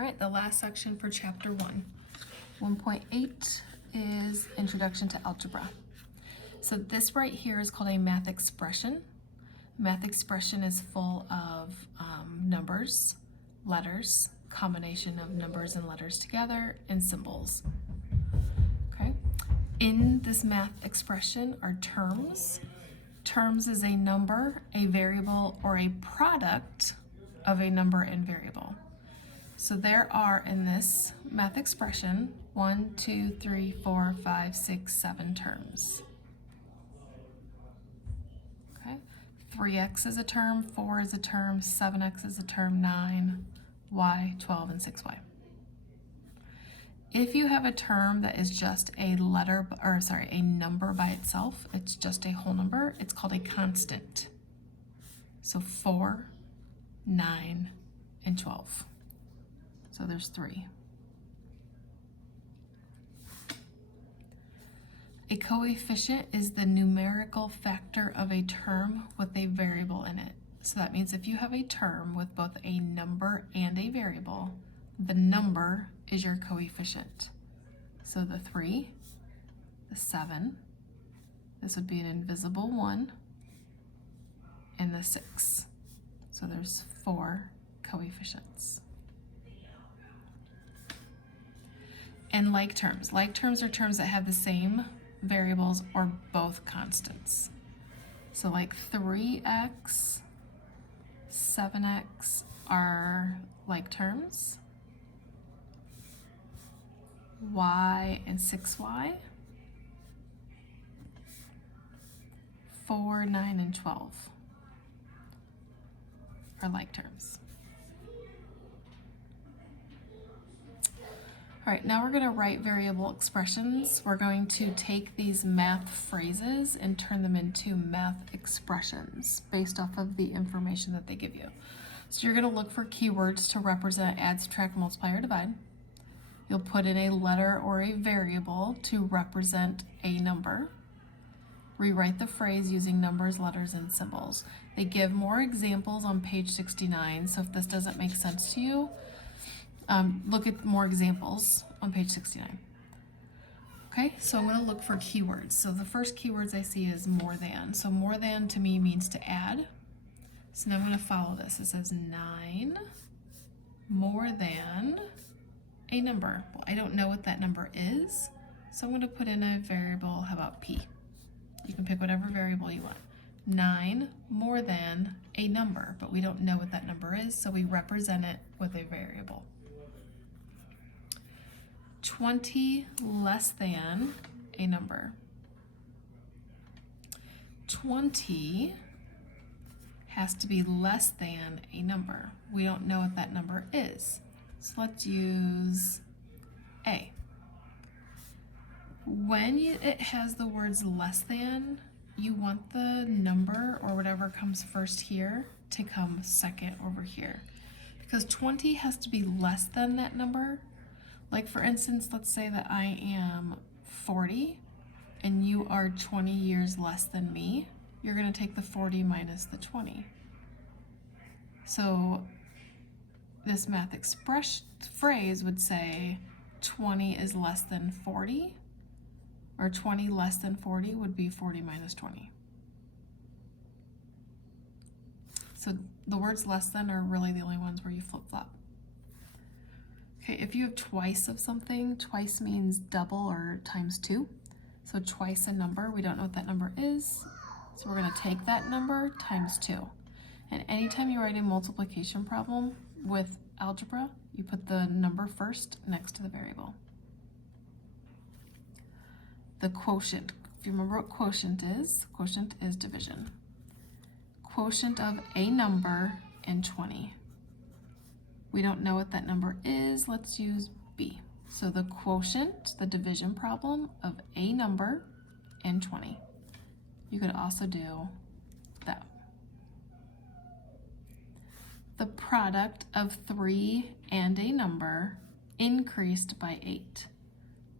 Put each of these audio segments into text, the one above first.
All right, the last section for chapter 1. 1.8 is Introduction to Algebra. So this right here is called a math expression. Math expression is full of numbers, letters, combination of numbers and letters together, and symbols. Okay. In this math expression are terms. Terms is a number, a variable, or a product of a number and variable. So there are in this math expression 1, 2, 3, 4, 5, 6, 7 terms. Okay, 3x is a term, 4 is a term, 7x is a term, 9, y, 12, and 6y. If you have a term that is just a number by itself, it's just a whole number, it's called a constant. So 4, 9, and 12. So there's 3. A coefficient is the numerical factor of a term with a variable in it. So that means if you have a term with both a number and a variable, the number is your coefficient. So the 3, the 7, this would be an invisible 1, and the 6. So there's 4 coefficients. And like terms. Like terms are terms that have the same variables or both constants. So like 3x, 7x are like terms. Y and 6y. 4, 9, and 12 are like terms. All right, now we're going to write variable expressions. We're going to take these math phrases and turn them into math expressions based off of the information that they give you. So you're going to look for keywords to represent add, subtract, multiply, or divide. You'll put in a letter or a variable to represent a number. Rewrite the phrase using numbers, letters, and symbols. They give more examples on page 69, so if this doesn't make sense to you, look at more examples on page 69. Okay, so I'm going to look for keywords. So the first keywords I see is more than. So more than to me means to add. So now I'm going to follow this. It says 9 more than a number. Well, I don't know what that number is, so I'm going to put in a variable. How about p? You can pick whatever variable you want. 9 more than a number, but we don't know what that number is, so we represent it with a variable. 20 less than a number. 20 has to be less than a number. We don't know what that number is. So let's use A. When it has the words less than, you want the number or whatever comes first here to come second over here. Because 20 has to be less than that number. Like for instance, let's say that I am 40 and you are 20 years less than me. You're going to take the 40 minus the 20. So this math expression phrase would say 20 is less than 40, or 20 less than 40 would be 40 minus 20. So the words less than are really the only ones where you flip-flop. Okay, if you have twice of something, twice means double or times 2. So twice a number, we don't know what that number is. So we're going to take that number times 2. And anytime you write a multiplication problem with algebra, you put the number first next to the variable. The quotient. If you remember what quotient is division. Quotient of a number and 20. We don't know what that number is. Let's use B. So the quotient, the division problem of a number and 20. You could also do that. The product of 3 and a number increased by 8.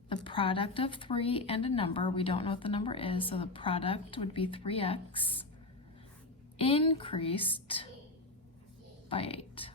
The product of 3 and a number, we don't know what the number is, so the product would be 3x, increased by 8.